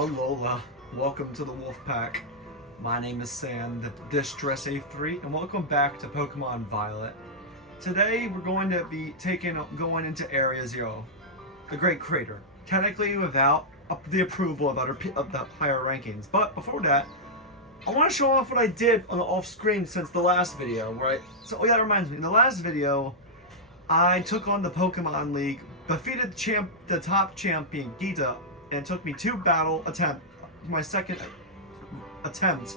Alola, welcome to the Wolf Pack. My name is Sam, the Distress A3, and welcome back to Pokemon Violet. Today we're going to be going into Area Zero, the Great Crater. Technically without the approval of the higher rankings, but before that, I want to show off what I did on the off-screen since the last video, right? So that reminds me, in the last video, I took on the Pokemon League, defeated the top champion Gita, and it took me my second attempt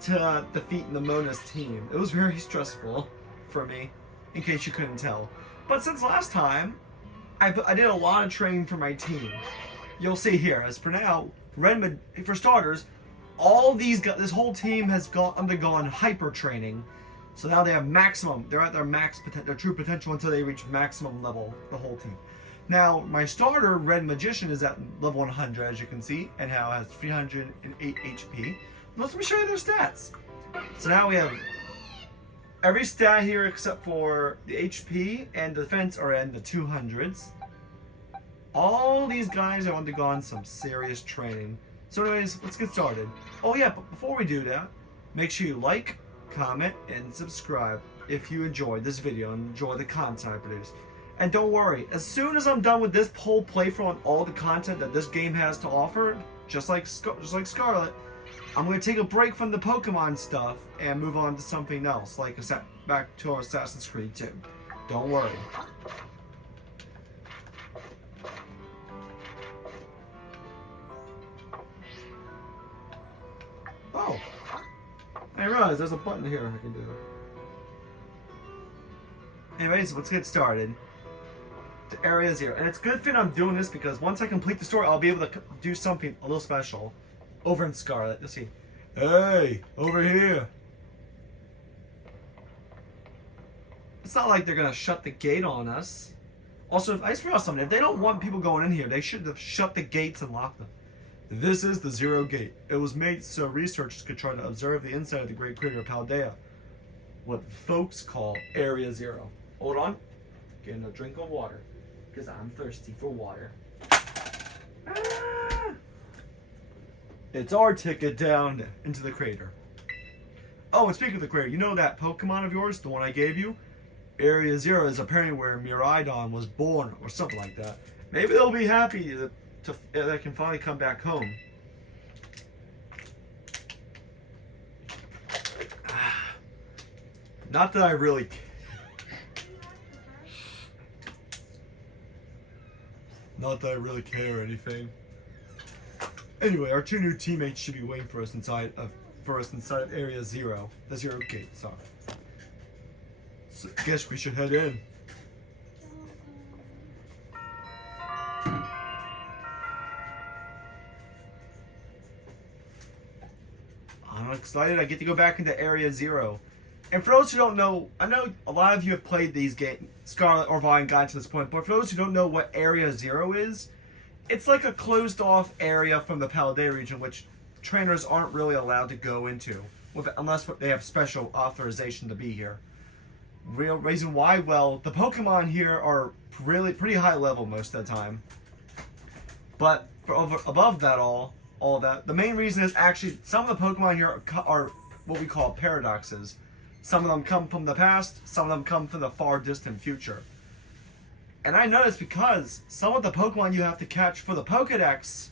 to defeat Nemona's team. It was very stressful for me, in case you couldn't tell. But since last time, I did a lot of training for my team. You'll see here, as for now, for starters, this whole team has undergone hyper training. So now they have they're at their true potential until they reach maximum level, the whole team. Now, my starter, Red Magician, is at level 100, as you can see, and now has 308 HP. Let me show you their stats. So now we have every stat here except for the HP and defense are in the 200s. All these guys have undergone some serious training. So anyways, let's get started. Oh yeah, but before we do that, make sure you like, comment, and subscribe if you enjoyed this video and enjoy the content I produce. And don't worry, as soon as I'm done with this whole playthrough on all the content that this game has to offer, just like Scarlet, I'm going to take a break from the Pokemon stuff and move on to something else, like back to Assassin's Creed 2. Don't worry. Oh, I realize there's a button here I can do. Anyways, let's get started. To Area Zero, and it's a good thing I'm doing this because once I complete the story, I'll be able to do something a little special over in Scarlet. Let's see. Hey, over here. It's not like they're gonna shut the gate on us. Also, I just realized something. If they don't want people going in here, they should have shut the gates and locked them. This is the Zero Gate. It was made so researchers could try to observe the inside of the Great Crater of Paldea, what folks call Area Zero. Hold on. Getting a drink of water, because I'm thirsty for water. Ah! It's our ticket down into the crater. Oh, and speaking of the crater, you know that Pokemon of yours, the one I gave you? Area Zero is apparently where Miraidon was born, or something like that. Maybe they'll be happy that they can finally come back home. Not that I really care. Not that I really care or anything. Anyway, our two new teammates should be waiting for us inside of Area Zero, the Zero Gate. Sorry. So, I guess we should head in. I'm excited. I get to go back into Area Zero. And for those who don't know, I know a lot of you have played these games, Scarlet or Violet, gotten to this point, but for those who don't know what Area Zero is, it's like a closed-off area from the Paldea region, which trainers aren't really allowed to go into, unless they have special authorization to be here. Real reason why? Well, the Pokemon here are really pretty high level most of the time. But above that all that, the main reason is actually some of the Pokemon here are what we call paradoxes. Some of them come from the past, some of them come from the far distant future. And I noticed because some of the Pokemon you have to catch for the Pokedex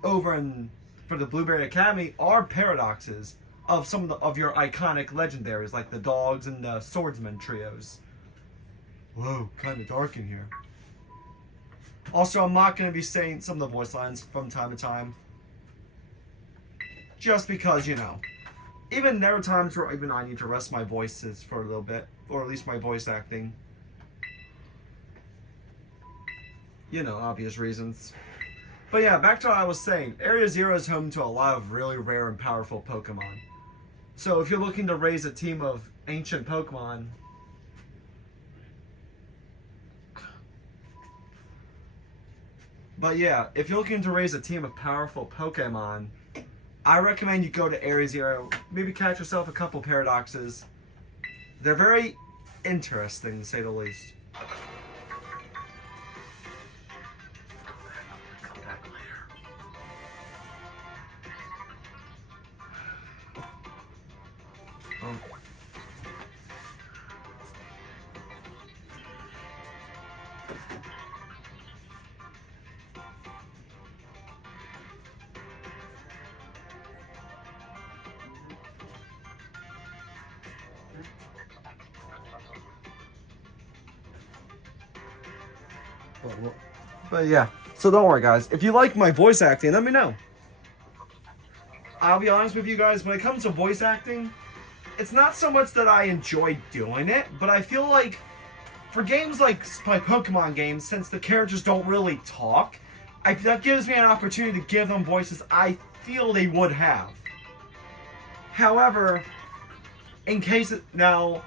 for the Blueberry Academy are paradoxes of some of your iconic legendaries, like the dogs and the swordsman trios. Whoa, kind of dark in here. Also, I'm not going to be saying some of the voice lines from time to time. Just because, you know. Even there are times where even I need to rest my voices for a little bit, or at least my voice acting. You know, obvious reasons. But yeah, back to what I was saying. Area Zero is home to a lot of really rare and powerful Pokemon. So if you're looking to raise a team of ancient Pokemon, if you're looking to raise a team of powerful Pokemon, I recommend you go to Area Zero. Maybe catch yourself a couple paradoxes. They're very interesting, to say the least. But yeah, so don't worry, guys. If you like my voice acting, let me know. I'll be honest with you guys, when it comes to voice acting, it's not so much that I enjoy doing it, but I feel like for games like Pokemon games, since the characters don't really talk, that gives me an opportunity to give them voices I feel they would have. However, now,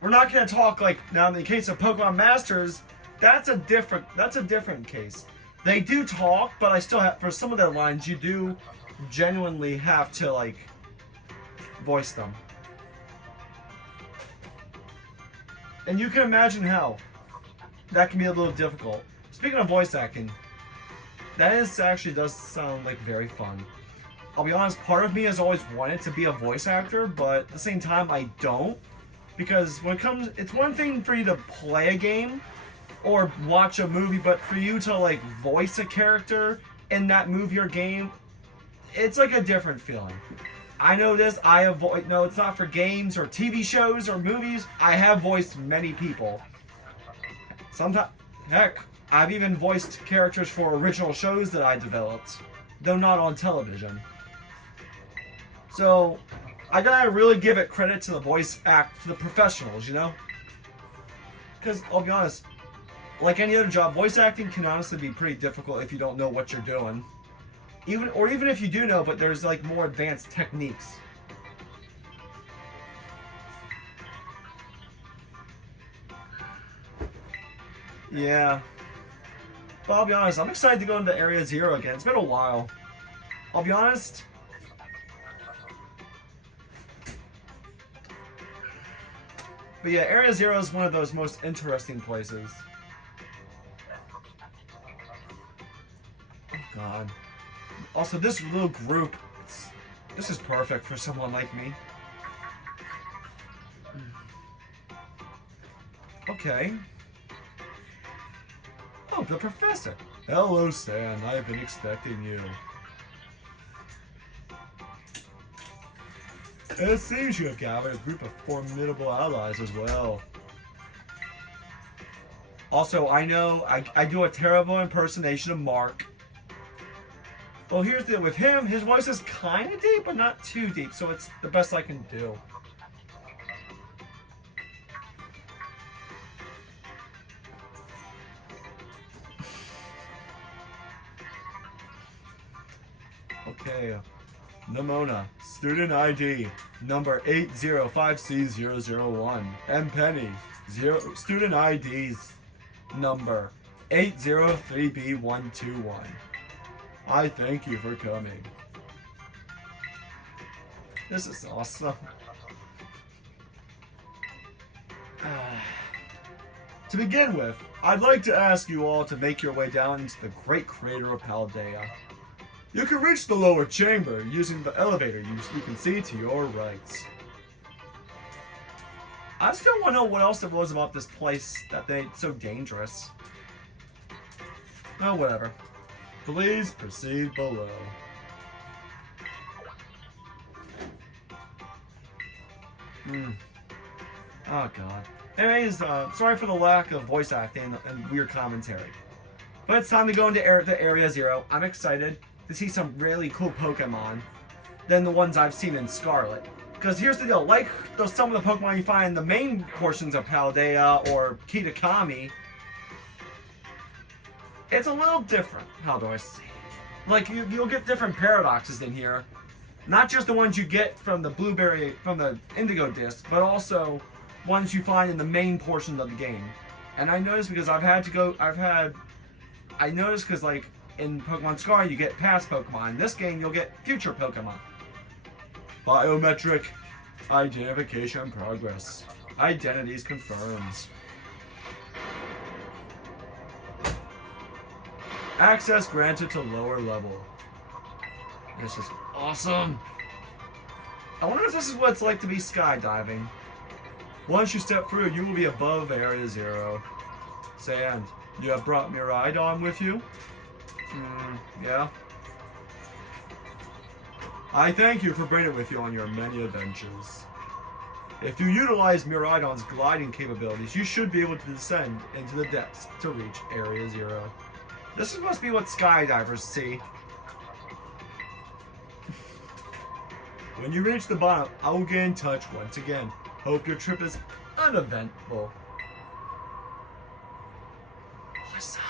we're not going to talk like, now in the case of Pokemon Masters, that's a different case. They do talk, but I still have, for some of their lines, you do genuinely have to, like, voice them. And you can imagine how that can be a little difficult. Speaking of voice acting, actually does sound like very fun. I'll be honest, part of me has always wanted to be a voice actor, but at the same time I don't. Because when it comes, it's one thing for you to play a game or watch a movie, but for you to like voice a character in that movie or game, it's like a different feeling. I know this, no, it's not for games or TV shows or movies. I have voiced many people. Sometimes, heck, I've even voiced characters for original shows that I developed, though not on television. So, I gotta really give it credit to the professionals, you know? Because, I'll be honest, like any other job, voice acting can honestly be pretty difficult if you don't know what you're doing. Even if you do know, but there's like more advanced techniques. Yeah. But I'll be honest, I'm excited to go into Area Zero again. It's been a while. I'll be honest. But yeah, Area Zero is one of those most interesting places. Oh god. Also, this little group, this is perfect for someone like me. Okay. Oh, the professor. Hello, Stan. I've been expecting you. It seems you have gathered a group of formidable allies as well. Also, I know I do a terrible impersonation of Mark. Well, here's the deal with him. His voice is kind of deep, but not too deep, so it's the best I can do. Okay. Nimona, student ID number 805C001, and Penny, student IDs number 803B121. I thank you for coming. This is awesome. To begin with, I'd like to ask you all to make your way down into the great crater of Paldea. You can reach the lower chamber using the elevator you can see to your right. I still want to know what else there was about this place that made it so dangerous. Oh, whatever. Please proceed below. Oh god. Anyways, sorry for the lack of voice acting and weird commentary. But it's time to go into the Area Zero. I'm excited to see some really cool Pokemon than the ones I've seen in Scarlet. Because here's the deal, like some of the Pokemon you find in the main portions of Paldea or Kitakami, it's a little different. How do I say it? Like, you'll get different paradoxes in here. Not just the ones you get from the Indigo Disc, but also ones you find in the main portion of the game. And I noticed because I noticed because, like, in Pokemon Scarlet, you get past Pokemon. In this game, you'll get future Pokemon. Biometric identification progress. Identities confirmed. Access granted to lower level. This is awesome. I wonder if this is what it's like to be skydiving. Once you step through, you will be above Area Zero. Sand, you have brought Miraidon with you? Yeah. I thank you for bringing it with you on your many adventures. If you utilize Miraidon's gliding capabilities, you should be able to descend into the depths to reach Area 0. This must be what skydivers see. When you reach the bottom, I will get in touch once again. Hope your trip is uneventful. Awesome.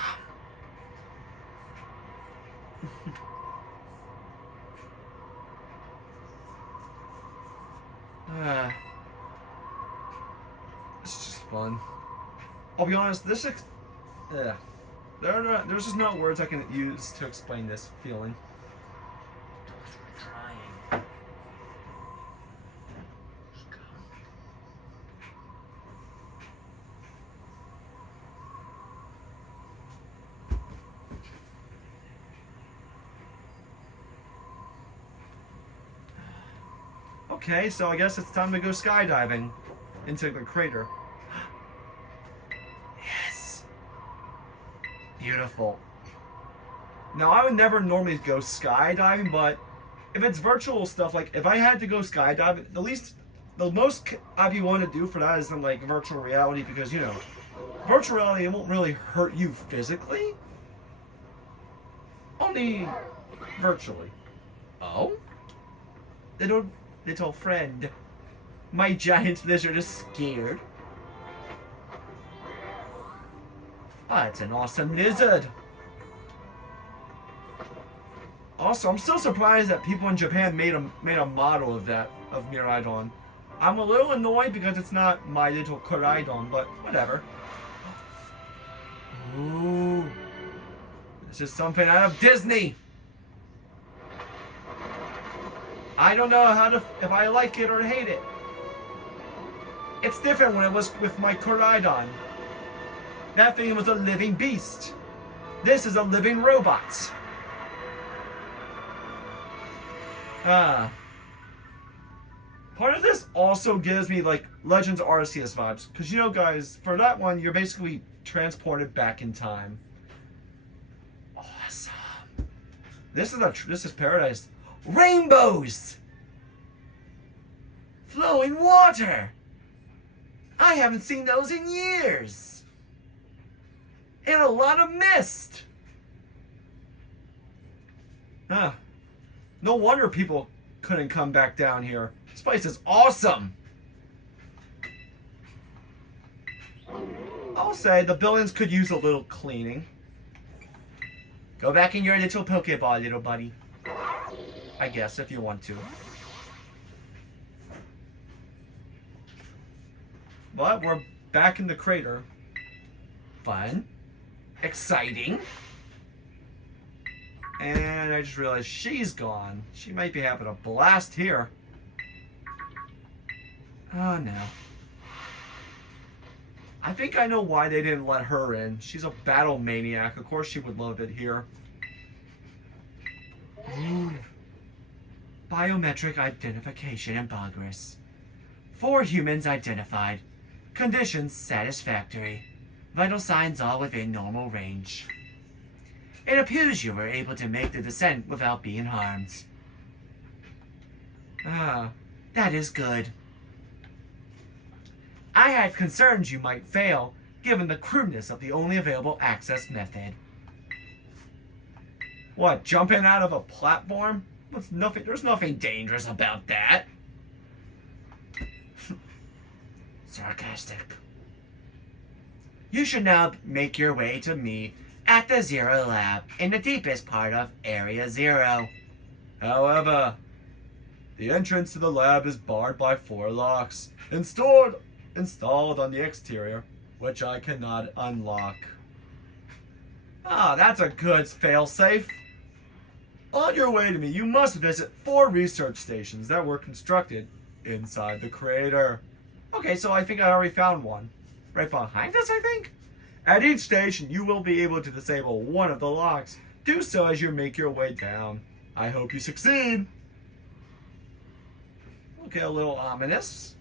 It's just fun. I'll be honest, there's just no words I can use to explain this feeling. Trying. Okay, so I guess it's time to go skydiving into the crater. Yes. Beautiful. Now, I would never normally go skydiving, but if it's virtual stuff, like if I had to go skydiving, the most I'd be want to do for that is in like virtual reality, because, you know, virtual reality, it won't really hurt you physically. Only virtually. Oh? Little friend. My giant lizard is scared. Ah, it's an awesome lizard. Also, I'm still surprised that people in Japan made a model of Miraidon. I'm a little annoyed because it's not my little Koraidon, but whatever. Ooh. This is something out of Disney. I don't know if I like it or hate it. It's different when it was with my Koraidon. That thing was a living beast. This is a living robot. Part of this also gives me like Legends Arceus vibes, because, you know, guys, for that one you're basically transported back in time. Awesome. This is paradise. Rainbows! Flowing water! I haven't seen those in years! And a lot of mist! No wonder people couldn't come back down here. This place is awesome! I'll say the buildings could use a little cleaning. Go back in your little Pokeball, little buddy. I guess, if you want to. But we're back in the crater. Fun. Exciting. And I just realized she's gone. She might be having a blast here. Oh no. I think I know why they didn't let her in. She's a battle maniac. Of course she would love it here. Ooh. Biometric identification in progress. 4 humans identified. Conditions satisfactory. Vital signs all within normal range. It appears you were able to make the descent without being harmed. Ah, that is good. I had concerns you might fail, given the crudeness of the only available access method. What, jumping out of a platform? There's nothing dangerous about that. Sarcastic. You should now make your way to me at the Zero Lab in the deepest part of Area 0. However, the entrance to the lab is barred by 4 locks installed on the exterior, which I cannot unlock. Ah, that's a good failsafe. On your way to me, you must visit 4 research stations that were constructed inside the crater. Okay, so I think I already found one. Right behind us, I think? At each station, you will be able to disable one of the locks. Do so as you make your way down. I hope you succeed. Okay, a little ominous.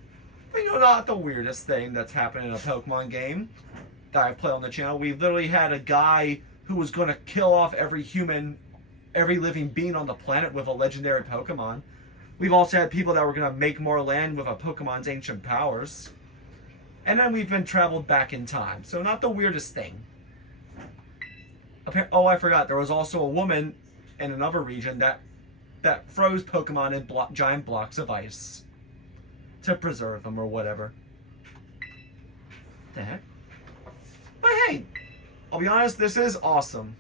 But, you know, not the weirdest thing that's happened in a Pokemon game that I've played on the channel. We literally had a guy who was going to kill off every human, every living being on the planet with a legendary Pokemon. We've also had people that were going to make more land with a Pokemon's ancient powers. And then we've been traveled back in time. So not the weirdest thing. Oh, I forgot. There was also a woman in another region that froze Pokemon in giant blocks of ice to preserve them or whatever. The heck? But hey, I'll be honest, this is awesome.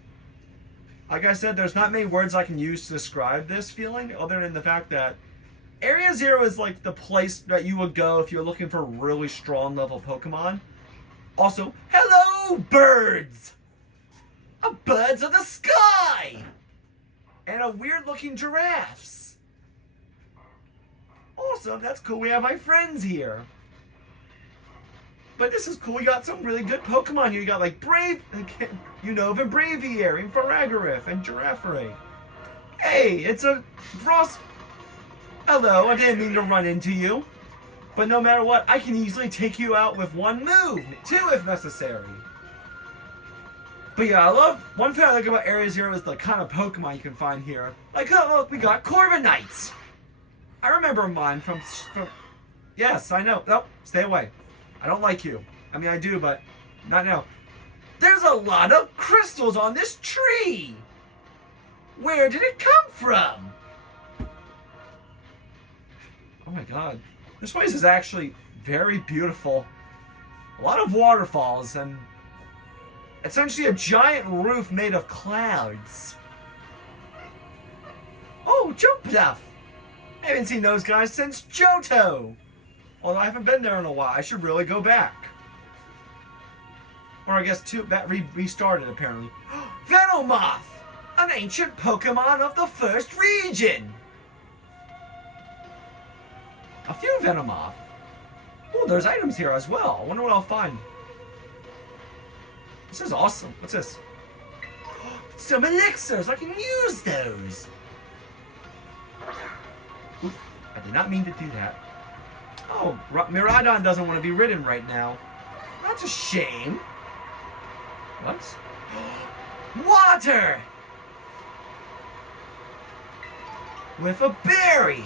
Like I said, there's not many words I can use to describe this feeling other than the fact that Area Zero is like the place that you would go if you're looking for really strong level Pokemon. Also, hello birds! Birds of the sky! And a weird looking giraffes. Awesome, that's cool. We have my friends here. But this is cool. We got some really good Pokemon here. You got like Brave, Unova, Braviary, and Faragiraf, and Giraffere. Hey, it's a Frost. Hello, I didn't mean to run into you. But no matter what, I can easily take you out with one move. Two if necessary. But yeah, I love, one thing I like about Area Zero is the kind of Pokemon you can find here. Like, oh look, we got Corviknights. I remember mine from yes, I know. Nope, stay away. I don't like you. I mean, I do, but not now. There's a lot of crystals on this tree. Where did it come from? Oh my god. This place is actually very beautiful. A lot of waterfalls and essentially a giant roof made of clouds. Oh, Jumpluff! I haven't seen those guys since Johto. Although I haven't been there in a while. I should really go back. Or I guess that restarted apparently. Venomoth! An ancient Pokemon of the first region! A few Venomoth. Oh, there's items here as well. I wonder what I'll find. This is awesome. What's this? Some elixirs! I can use those! Oop, I did not mean to do that. Oh, Miraidon doesn't want to be ridden right now. That's a shame. What? Water! With a berry!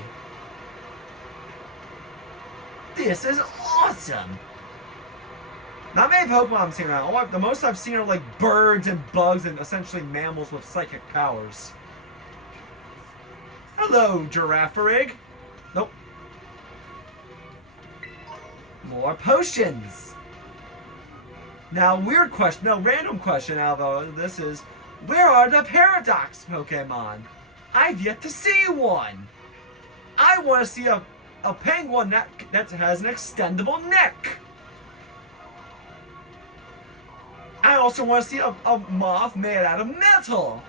This is awesome! Not many Pokemon I'm seeing around. The most I've seen are like birds and bugs and essentially mammals with psychic powers. Hello, Giraffere. Nope. More potions. Now, weird question. No, random question out of this is, where are the Paradox Pokemon? I've yet to see one. I want to see a penguin that has an extendable neck. I also want to see a moth made out of metal.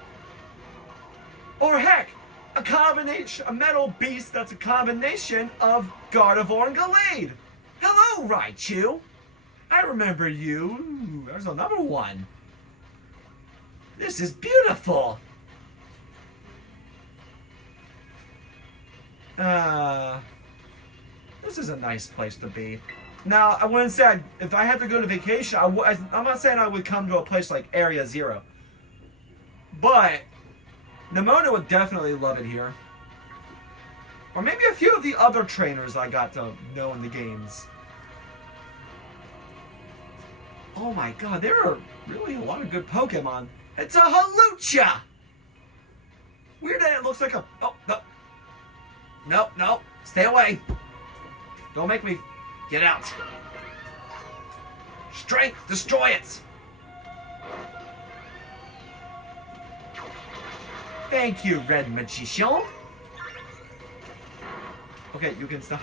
Or heck, a metal beast that's a combination of Gardevoir and Gallade. Hello, Raichu. I remember you. Ooh, there's another one. This is beautiful. This is a nice place to be. Now, I wouldn't say if I had to go to vacation, I'm not saying I would come to a place like Area Zero. But Nimona would definitely love it here. Or maybe a few of the other trainers I got to know in the games. Oh my god, there are really a lot of good Pokemon. It's a Hawlucha! Weird that it looks like a... Oh, no. No, no. Stay away. Don't make me... Get out. Strength, destroy it. Thank you, Red Magician. Okay, you can stop.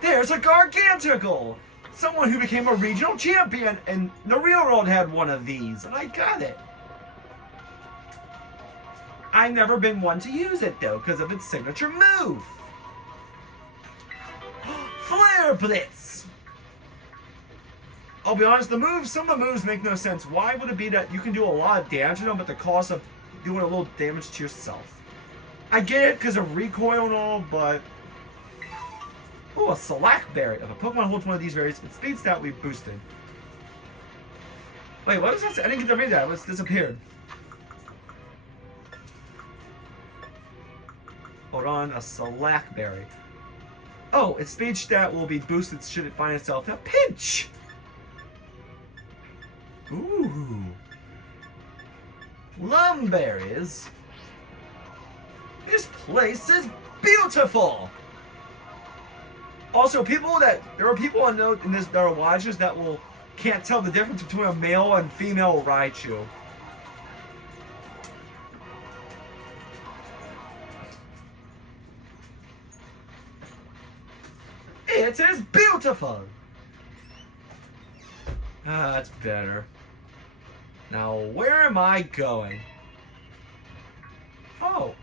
There's a Gargantugal! Someone who became a regional champion and the real world had one of these, and I got it. I've never been one to use it though, because of its signature move. Flare Blitz! I'll be honest, some of the moves make no sense. Why would it be that you can do a lot of damage to them at the cost of doing a little damage to yourself? I get it because of recoil and all, but... Oh, a Select Berry. If a Pokemon holds one of these berries, its speed stat will be boosted. Wait, what was that? I didn't get to read that. It's disappeared. Hold on, a Slackberry. Oh, its speed stat will be boosted should it find itself in a pinch. Ooh. Lumberries. This place is beautiful. Also, there are people in this that are watchers that can't tell the difference between a male and female Raichu. It is beautiful. Ah, that's better. Now, where am I going? Oh.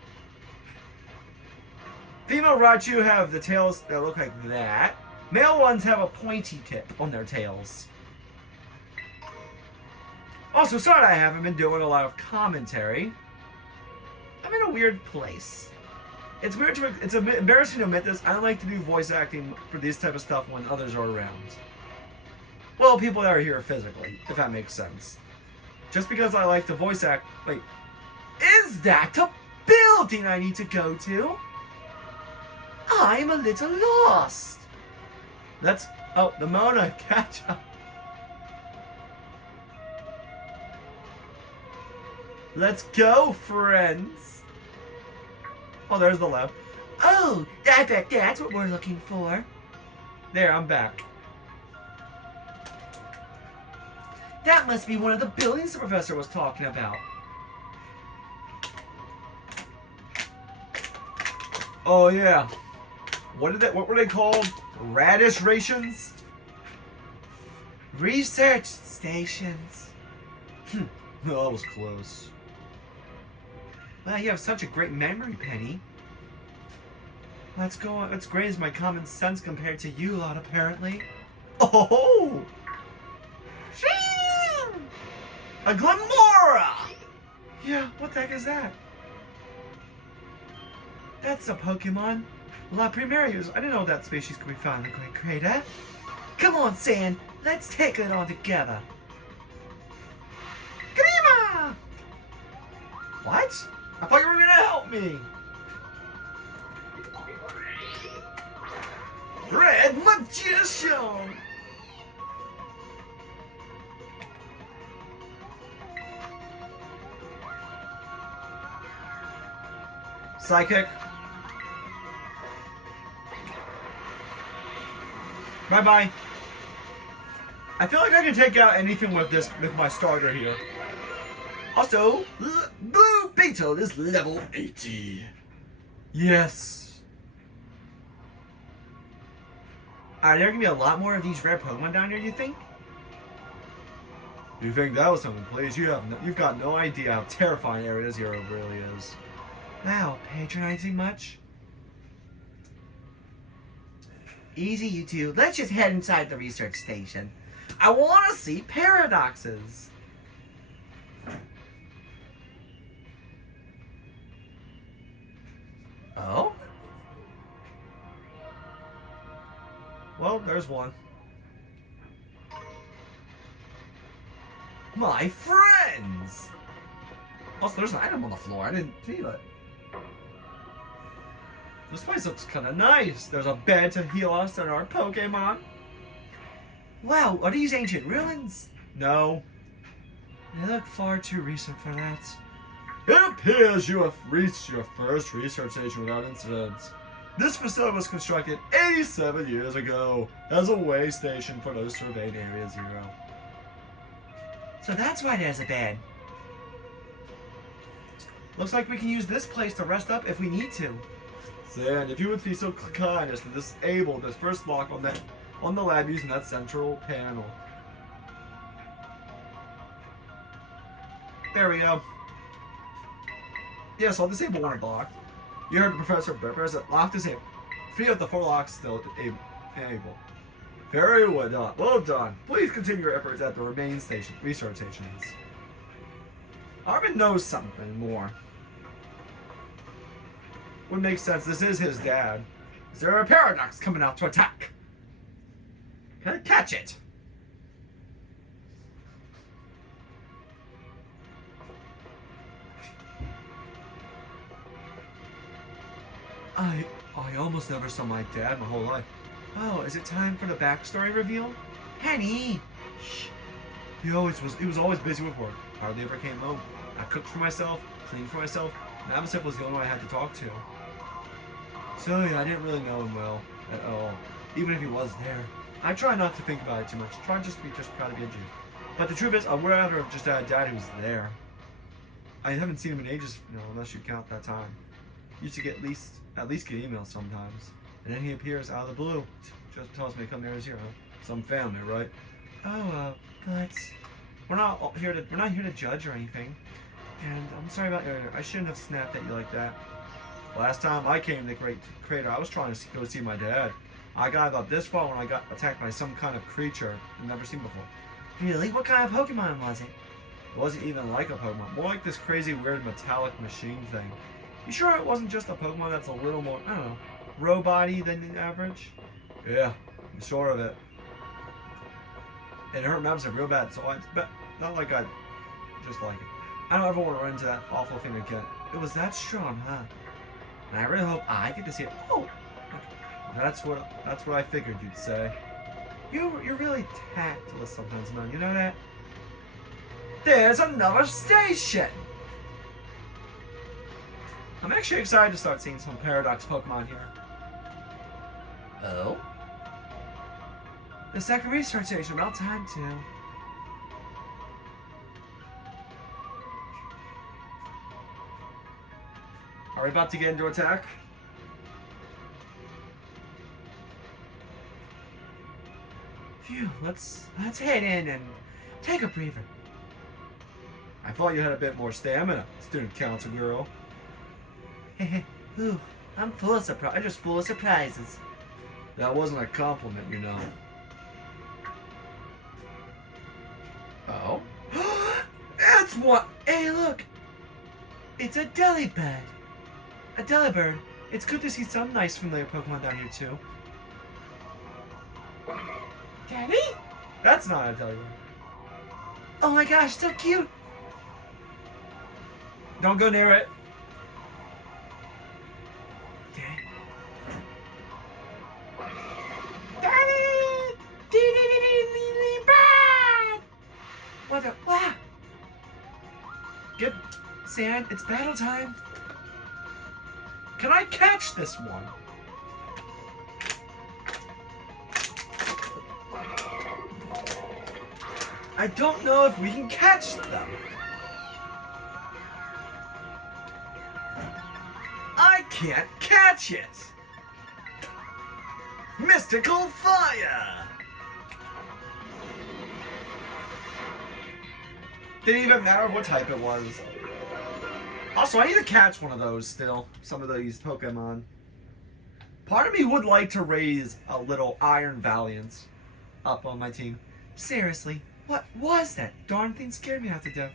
Female Raichu have the tails that look like that. Male ones have a pointy tip on their tails. Also, sorry I haven't been doing a lot of commentary. I'm in a weird place. It's weird it's embarrassing to admit this. I don't like to do voice acting for this type of stuff when others are around. Well, people that are here physically, if that makes sense. Just because I like to voice act... Wait. Is that a building I need to go to? I'm a little lost. Let's... Oh, the Mona. Catch up. Let's go, friends. Oh, there's the lab. Oh, I bet that's what we're looking for. There, I'm back. That must be one of the buildings the professor was talking about. Oh yeah. What were they called? Radish rations? Research stations. Oh, that was close. Well, you have such a great memory, Penny. Let's graze my common sense compared to you lot, apparently. Oh! Shing! A Glamora! Yeah, what the heck is that? That's a Pokemon. La Primarius. I didn't know that species could be found in the Great Crater. Come on, Sand. Let's take it on together. Grima! What? I thought you were gonna help me! Red Magician! Psychic. Bye-bye. I feel like I can take out anything with my starter here. Also, Blue Beetle is level 80. Yes. Are there gonna be a lot more of these rare Pokemon down here, you think? You think that was something, please? You've got no idea how terrifying area this hero really is. Wow, patronizing much? Easy, you two. Let's just head inside the research station. I want to see paradoxes. Oh? Well, there's one. My friends! Also, there's an item on the floor. I didn't see it. This place looks kind of nice. There's a bed to heal us and our Pokemon. Wow, are these ancient ruins? No. They look far too recent for that. It appears you have reached your first research station without incidents. This facility was constructed 87 years ago as a way station for those surveyed Area 0. So that's why there's a bed. Looks like we can use this place to rest up if we need to. Sand, if you would be so kind as to disable this first lock on the lab using that central panel. There we go. Yes, I'll disable one lock. You heard the professor. Professor lock disabled. 3 of the 4 locks still able. Very well done. Well done. Please continue your efforts at the remaining research stations. Armin knows something more. Would make sense. This is his dad. Is there a paradox coming out to attack? Can I catch it? I almost never saw my dad my whole life. Oh, is it time for the backstory reveal? Henny! Shh. He was always busy with work. Hardly ever came home. I cooked for myself, cleaned for myself, and Abasif was the only one I had to talk to. So yeah, I didn't really know him well at all. Even if he was there. I try not to think about it too much. Try just to be proud to be a Jew. But the truth is, I would rather have just had a dad who was there. I haven't seen him in ages, unless you count that time. Used to get at least get emails sometimes. And then he appears out of the blue. Just tells me to come there as some family, right? Oh, but we're not here to judge or anything. And I'm sorry about earlier. I shouldn't have snapped at you like that. Last time I came to the Great Crater, I was trying to go see my dad. I got about this far when I got attacked by some kind of creature I've never seen before. Really? What kind of Pokemon was it? It wasn't even like a Pokemon. More like this crazy, weird, metallic machine thing. You sure it wasn't just a Pokemon that's a little more, I don't know, robot-y than the average? Yeah, I'm sure of it. It hurt Mabs real bad, so it's not like I just like it. I don't ever want to run into that awful thing again. It was that strong, huh? And I really hope I get to see it. Oh! That's what I figured you'd say. You're really tactless sometimes, man. You know that? There's another station! I'm actually excited to start seeing some Paradox Pokemon here. Oh? The second research station, about time to. Are we about to get into attack? Phew, let's head in and take a breather. I thought you had a bit more stamina, student council girl. Ooh, I'm just full of surprises. That wasn't a compliment, you know. Oh? It's what? Hey, look! It's a Delibird. A Delibird. It's good to see some nice familiar Pokemon down here, too. Daddy? That's not a Delibird. Oh my gosh, so cute! Don't go near it. What? Get Sand, it's battle time. Can I catch this one? I don't know if we can catch them. I can't catch it. Mystical fire. Didn't even matter what type it was. Also, I need to catch one of those still. Some of these Pokemon. Part of me would like to raise a little Iron Valiant up on my team. Seriously, what was that? Darn thing scared me half to death.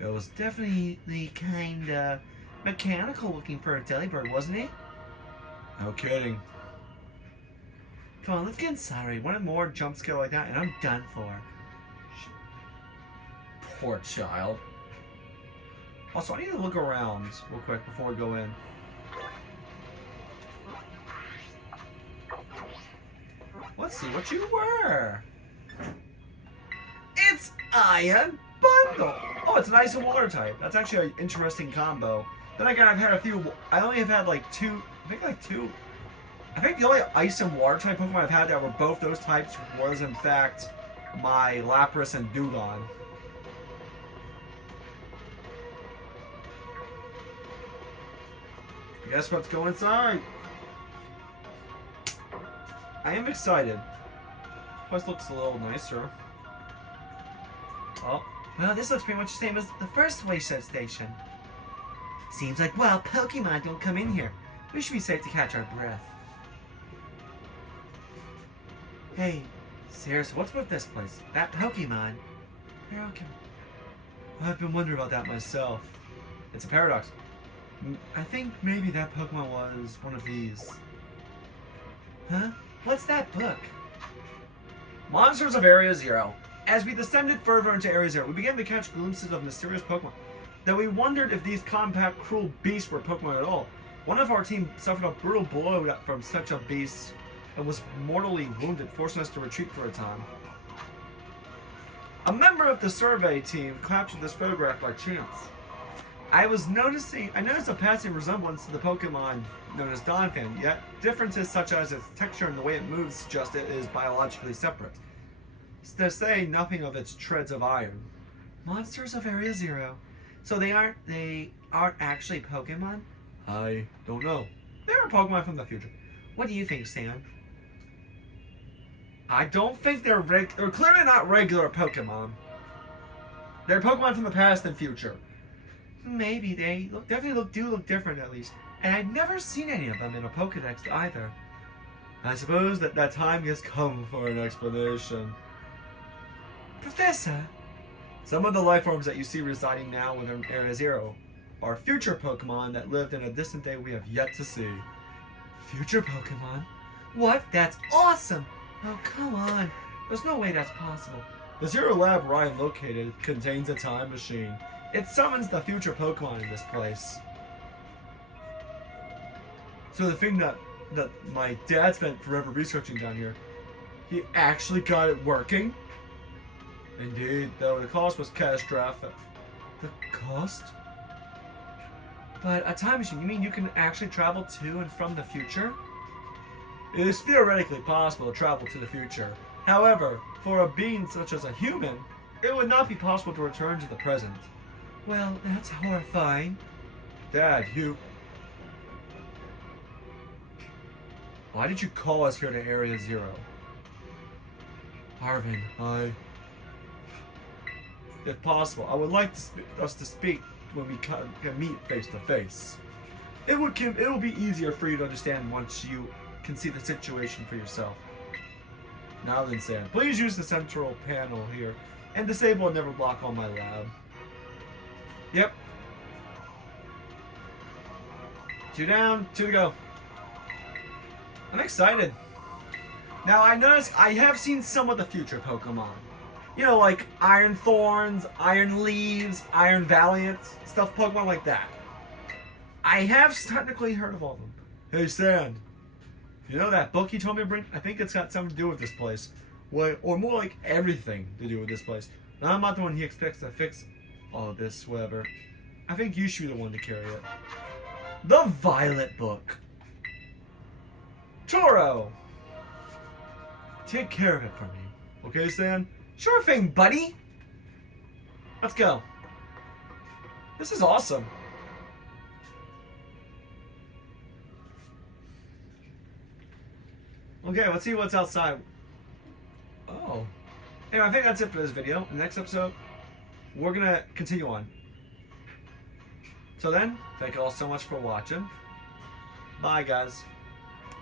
It was Definitely kinda mechanical looking for a Delibird, wasn't it? no kidding. Come on, let's get inside. One more jump scare like that and I'm done for. Poor child. Also, I need to look around real quick before we go in. Let's see what you were. It's Iron Bundle. Oh, it's an Ice and Water type. That's actually an interesting combo. Then again, I've had a few. I only have had like two. I think like two. I think the only Ice and Water type Pokemon I've had that were both those types was in fact my Lapras and Dewgong. Guess what's going inside? I am excited. Place looks a little nicer. Oh, well, this looks pretty much the same as the first research station. Seems like wild Pokemon don't come in here. We should be safe to catch our breath. Hey, seriously, what's with this place? That Pokemon? I've been wondering about that myself. It's a paradox. I think maybe that Pokemon was one of these. Huh? What's that book? Monsters of Area Zero. As we descended further into Area Zero, we began to catch glimpses of mysterious Pokemon. That we wondered if these compact, cruel beasts were Pokemon at all. One of our team suffered a brutal blow from such a beast and was mortally wounded, forcing us to retreat for a time. A member of the survey team captured this photograph by chance. I noticed a passing resemblance to the Pokemon known as Donphan, yet differences such as its texture and the way it moves suggest it is biologically separate. To say nothing of its treads of iron. Monsters of Area Zero. So they aren't actually Pokemon? I don't know. They're Pokemon from the future. What do you think, Sam? I don't think they're clearly not regular Pokemon. They're Pokemon from the past and future. Maybe they do look different at least. And I've never seen any of them in a Pokedex either. I suppose that time has come for an explanation. Professor! Some of the life forms that you see residing now within Area Zero are future Pokemon that lived in a distant day we have yet to see. Future Pokemon? What? That's awesome! Oh, come on. There's no way that's possible. The Zero Lab Ryan located contains a time machine. It summons the future Pokemon in this place. So the thing that my dad spent forever researching down here, he actually got it working? Indeed, though the cost was catastrophic. The cost? But a time machine, you mean you can actually travel to and from the future? It is theoretically possible to travel to the future. However, for a being such as a human, it would not be possible to return to the present. Well, that's horrifying. Dad, why did you call us here to Area Zero? Arvin, if possible, I would like us to speak when we can meet face to face. It will be easier for you to understand once you can see the situation for yourself. Now then, Sam, please use the central panel here and disable a never block on my lab. Yep. 2 down, 2 to go. I'm excited. Now I noticed I have seen some of the future Pokemon. You know, like Iron Thorns, Iron Leaves, Iron Valiant, stuff Pokemon like that. I have technically heard of all of them. Hey, Sand. You know that book you told me to bring? I think it's got something to do with this place. Or more like everything to do with this place. Now, I'm not the one he expects to fix all of this, whatever. I think you should be the one to carry it. The Violet Book. Toro! Take care of it for me. Okay, Sand? Sure thing, buddy! Let's go. This is awesome. Okay, let's see what's outside. Oh. Anyway, I think that's it for this video. In the next episode, we're gonna continue on. So then, thank you all so much for watching. Bye, guys.